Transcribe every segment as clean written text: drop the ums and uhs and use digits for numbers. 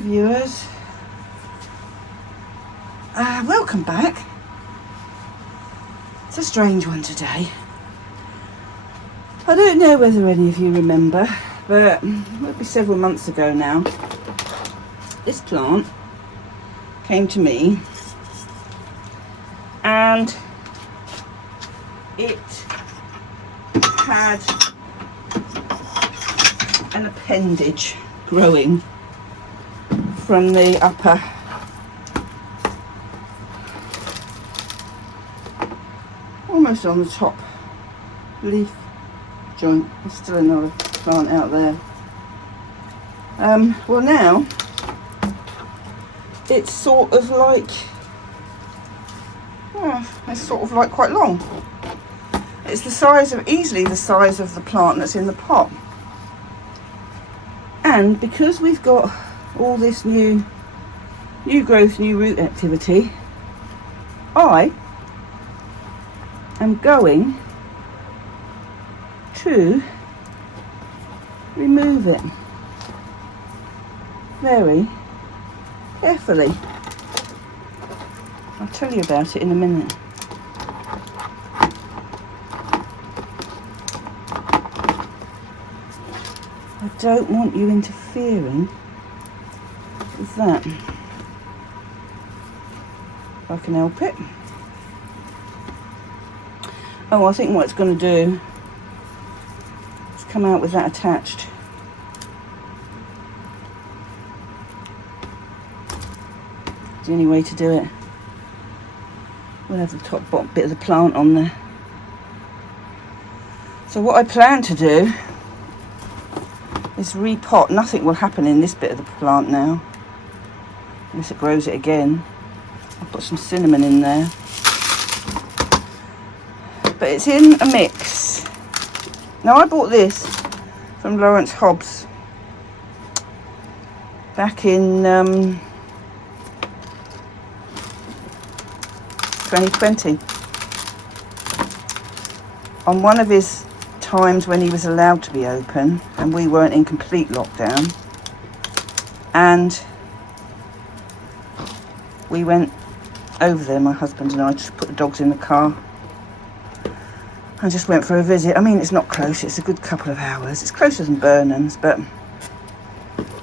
viewers, welcome back. It's a strange one today. I don't know whether any of you remember, but it might be several months ago now, this plant came to me and it had an appendage growing from the upper almost on the top leaf joint. There's still another plant out there. Well, now it's sort of like it's sort of like quite long. It's the size of, easily the size of the plant that's in the pot. And because we've got all this new growth, new root activity, I am going to remove it very carefully. I'll tell you about it in a minute. I don't want you interfering with that. If I can help it. Oh, I think what it's going to do is come out with that attached. It's the only way to do it. We'll have the top bottom bit of the plant on there. So what I plan to do is repot. Nothing will happen in this bit of the plant now, unless it grows it again. I'll put some cinnamon in there. But it's in a mix. Now I bought this from Lawrence Hobbs back in 2020 on one of his times when he was allowed to be open and we weren't in complete lockdown, and we went over there, my husband and I, just put the dogs in the car and just went for a visit. I mean, it's not close, it's a good couple of hours. It's closer than Burnham's, but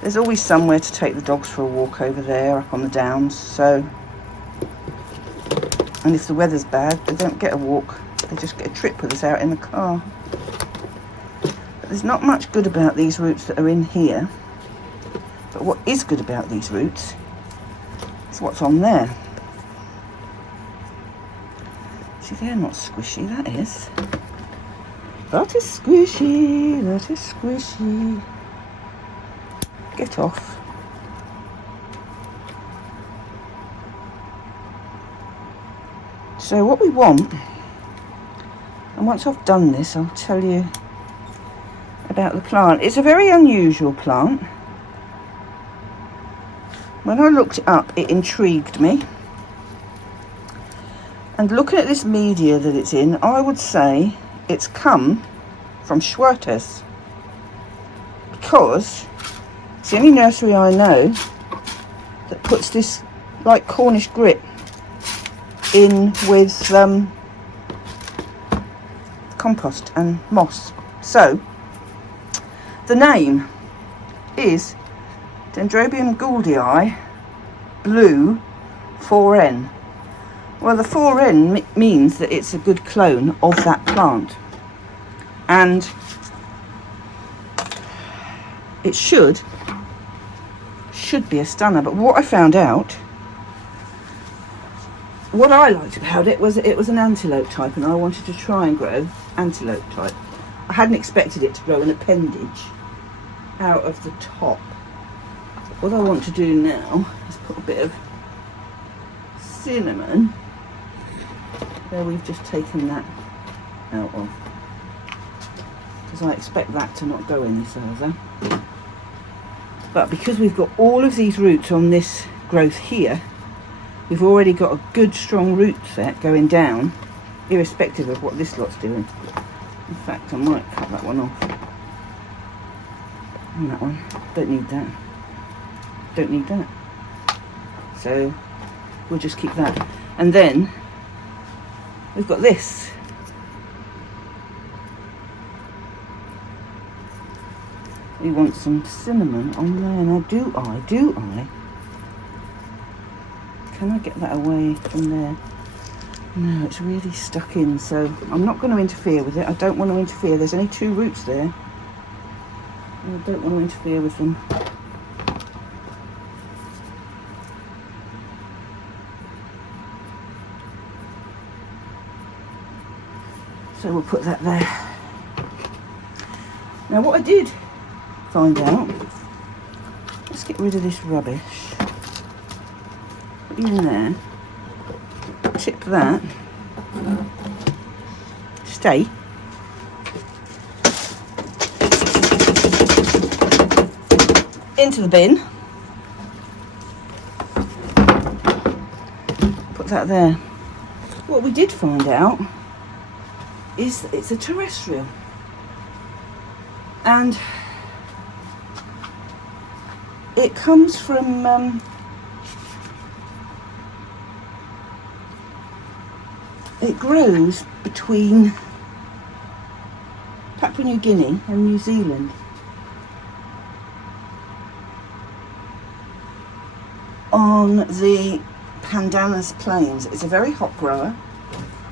there's always somewhere to take the dogs for a walk over there up on the downs. So, and if the weather's bad, they don't get a walk, they just get a trip with us out in the car. But there's not much good about these roots that are in here. But what is good about these roots is what's on there. See, they're not squishy, that is. That is squishy, that is squishy. Get off. So what we want, and once I've done this, I'll tell you about the plant. It's a very unusual plant. When I looked it up, it intrigued me. And looking at this media that it's in, I would say it's come from Schwerter's, because it's the only nursery I know that puts this like Cornish grit in with compost and moss. So the name is Dendrobium Gouldii Blue 4N. Well, the 4N means that it's a good clone of that plant, and it should be a stunner. But what I found out, what I liked about it was that it was an antelope type, and I wanted to try and grow antelope type. I hadn't expected it to grow an appendage out of the top. What I want to do now is put a bit of cinnamon where we've just taken that out of, because I expect that to not go any further. But because we've got all of these roots on this growth here, we've already got a good strong root set going down, irrespective of what this lot's doing. In fact, I might cut that one off. And that one, don't need that. don't need that. So we'll just keep that. And then we've got this. We want some cinnamon on there. Now do I? Can I get that away from there? No, it's really stuck in, so I'm not going to interfere with it. I don't want to interfere. There's only 2 roots there. And I don't want to interfere with them. So we'll put that there. Now what I did find out, let's get rid of this rubbish. Put you in there. Tip that. Stay. Into the bin. Put that there. What we did find out is that it's a terrestrial. And it comes from it grows between Papua New Guinea and New Zealand. On the Pandanus Plains. It's a very hot grower.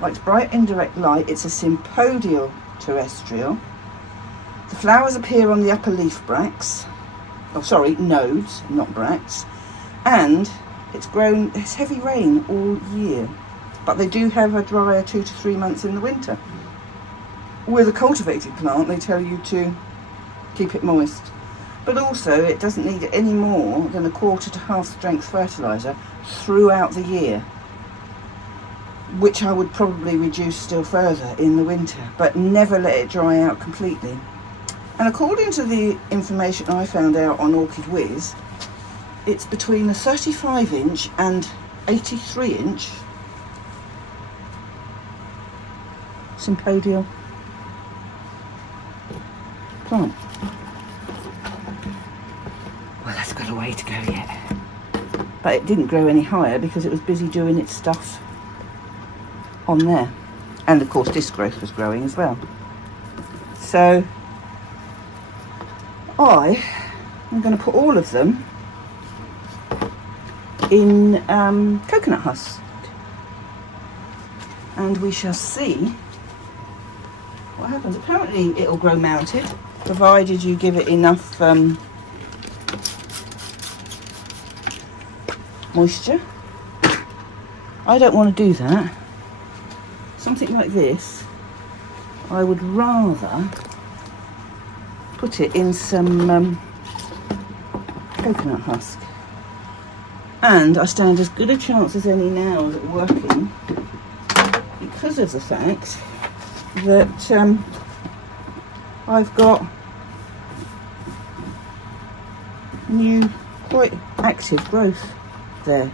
Likes bright indirect light. It's a sympodial terrestrial. The flowers appear on the upper leaf bracts. Oh, sorry, nodes, not bracts. And it's heavy rain all year. But they do have a drier 2 to 3 months in the winter. With a cultivated plant, they tell you to keep it moist. But also, it doesn't need any more than a 1/4 to 1/2 strength fertiliser throughout the year, which I would probably reduce still further in the winter, but never let it dry out completely. And according to the information I found out on Orchid Wiz, it's between a 35-inch and 83-inch sympodial plant. Well, that's got a way to go yet. But it didn't grow any higher because it was busy doing its stuff on there. And of course this growth was growing as well. So I'm going to put all of them in coconut husk. And we shall see what happens. Apparently it'll grow mounted, provided you give it enough moisture. I don't want to do that. Something like this, I would rather put it in some coconut husk. And I stand as good a chance as any now of it working because of the fact that I've got new, quite active growth there.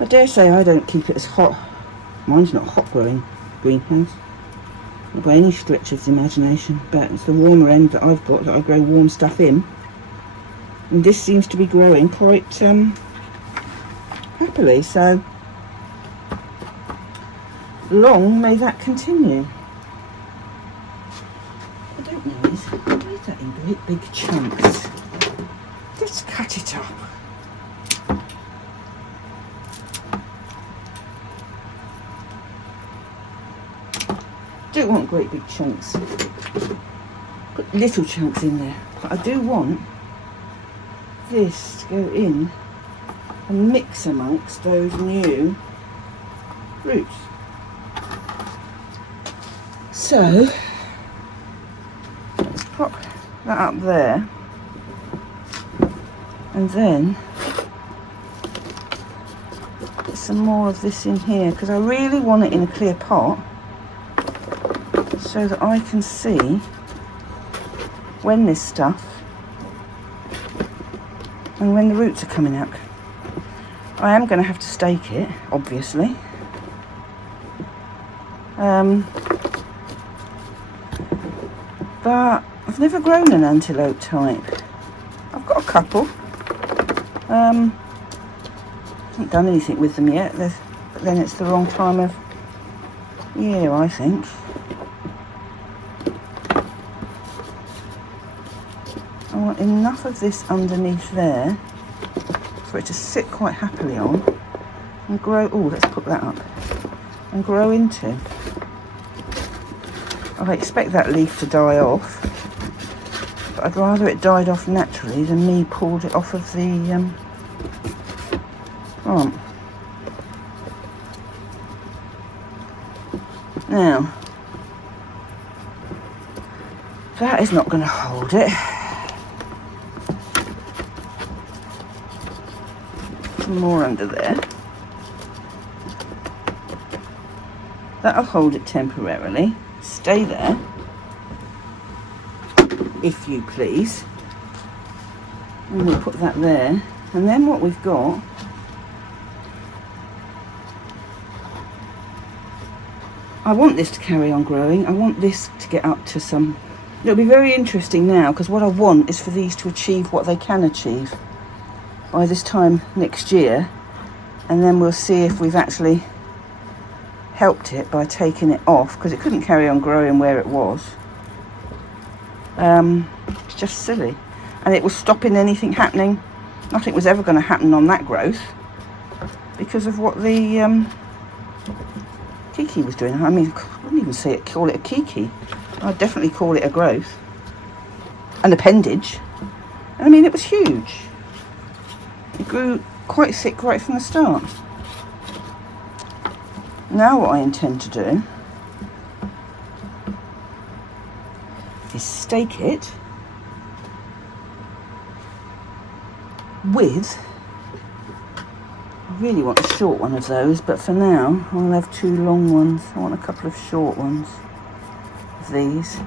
I dare say I don't keep it as hot. Mine's not a hot growing greenhouse, not by any stretch of the imagination, but it's the warmer end that I've got that I grow warm stuff in. And this seems to be growing quite happily, so long may that continue. I don't know, why is that in great big chunks? Let's cut it up. Don't want great big chunks. Put little chunks in there. But I do want this to go in and mix amongst those new roots. So let's pop that up there, and then put some more of this in here because I really want it in a clear pot so that I can see when this stuff and when the roots are coming out. I am going to have to stake it, obviously. But I've never grown an antelope type. I've got a couple. Haven't done anything with them yet, but then it's the wrong time of year, I think. I want enough of this underneath there for it to sit quite happily on and grow. Oh, let's put that up and grow into. I expect that leaf to die off, but I'd rather it died off naturally than me pulled it off of the plant. Now, that is not going to hold it. Some more under there. That'll hold it temporarily. Stay there, if you please. And we'll put that there. And then what we've got, I want this to carry on growing. I want this to get up to some, it'll be very interesting now, because what I want is for these to achieve what they can achieve by this time next year, and then we'll see if we've actually helped it by taking it off, because it couldn't carry on growing where it was. It's just silly, and it was stopping anything happening. Nothing was ever going to happen on that growth because of what the Kiki was doing. I mean, I wouldn't even call it a Kiki. I'd definitely call it a growth, an appendage. And I mean, it was huge. It grew quite thick right from the start. Now what I intend to do is stake it with, I really want a short one of those, but for now I'll have 2 long ones. I want a couple of short ones of these,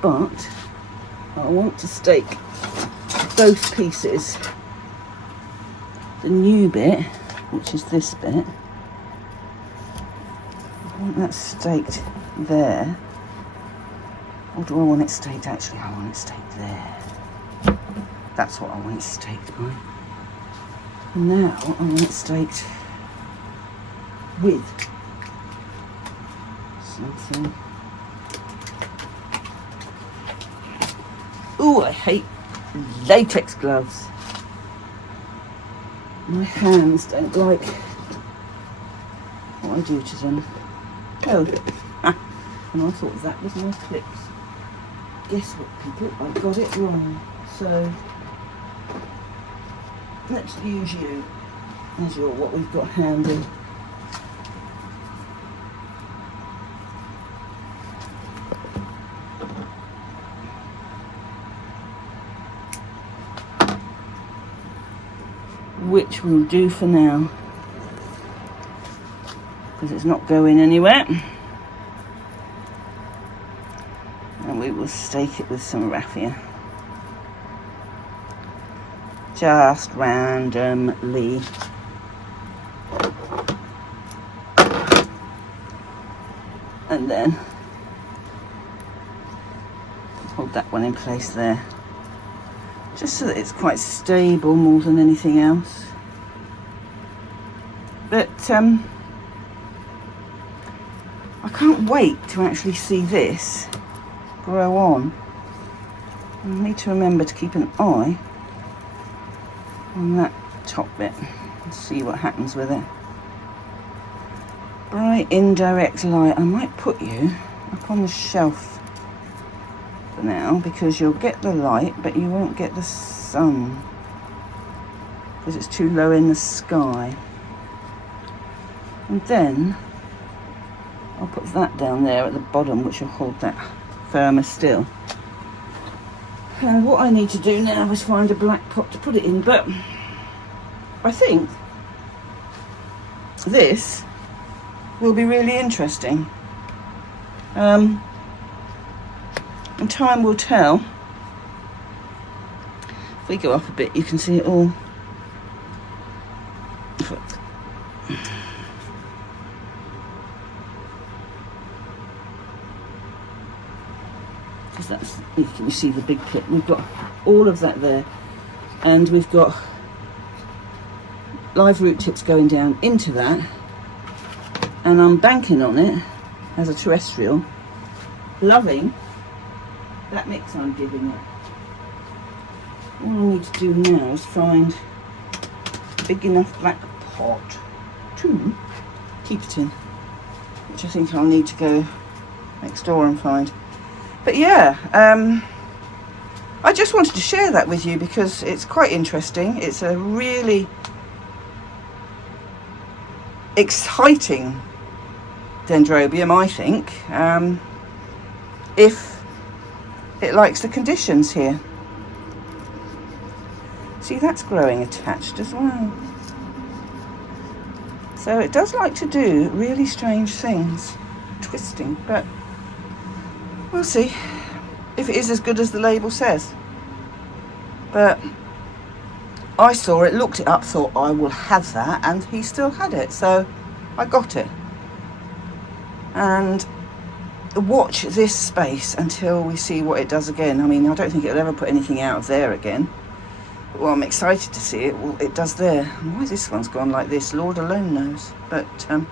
but I want to stake both pieces. The new bit, which is this bit, I want that staked there. Or do I want it staked? Actually, I want it staked there. That's what I want it staked by. And now I want it staked with something. Ooh, I hate latex gloves. My hands don't like what I do to them. Oh, and I thought that was my clips. Guess what, people? I got it wrong. So let's use you as what we've got handy. Which we'll do for now, because it's not going anywhere. And we will stake it with some raffia. Just randomly. And then hold that one in place there. Just so that it's quite stable more than anything else. But I can't wait to actually see this grow on. I need to remember to keep an eye on that top bit and see what happens with it. Bright indirect light. I might put you up on the shelf for now, because you'll get the light but you won't get the sun because it's too low in the sky. And then I'll put that down there at the bottom, which will hold that firmer still. And what I need to do now is find a black pot to put it in, but I think this will be really interesting. And time will tell. If we go up a bit, you can see it all. because that's, you can see the big pit. We've got all of that there, and we've got live root tips going down into that, and I'm banking on it as a terrestrial, loving that mix I'm giving it. All I need to do now is find a big enough black pot to keep it in, which I think I'll need to go next door and find. But yeah, I just wanted to share that with you because it's quite interesting. It's a really exciting Dendrobium, I think, if it likes the conditions here. See, that's growing attached as well. So it does like to do really strange things, twisting, but we'll see if it is as good as the label says. But I saw it, looked it up, thought I will have that, and he still had it, so I got it. And watch this space until we see what it does again. I mean, I don't think it'll ever put anything out of there again. But well, I'm excited to see it. Well, it does there. Why this one's gone like this, Lord alone knows. But I'm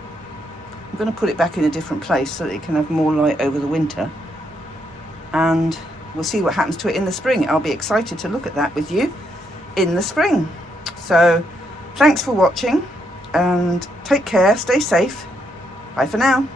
going to put it back in a different place so that it can have more light over the winter. And we'll see what happens to it in the spring. I'll be excited to look at that with you in the spring. So thanks for watching, and take care, stay safe. Bye for now.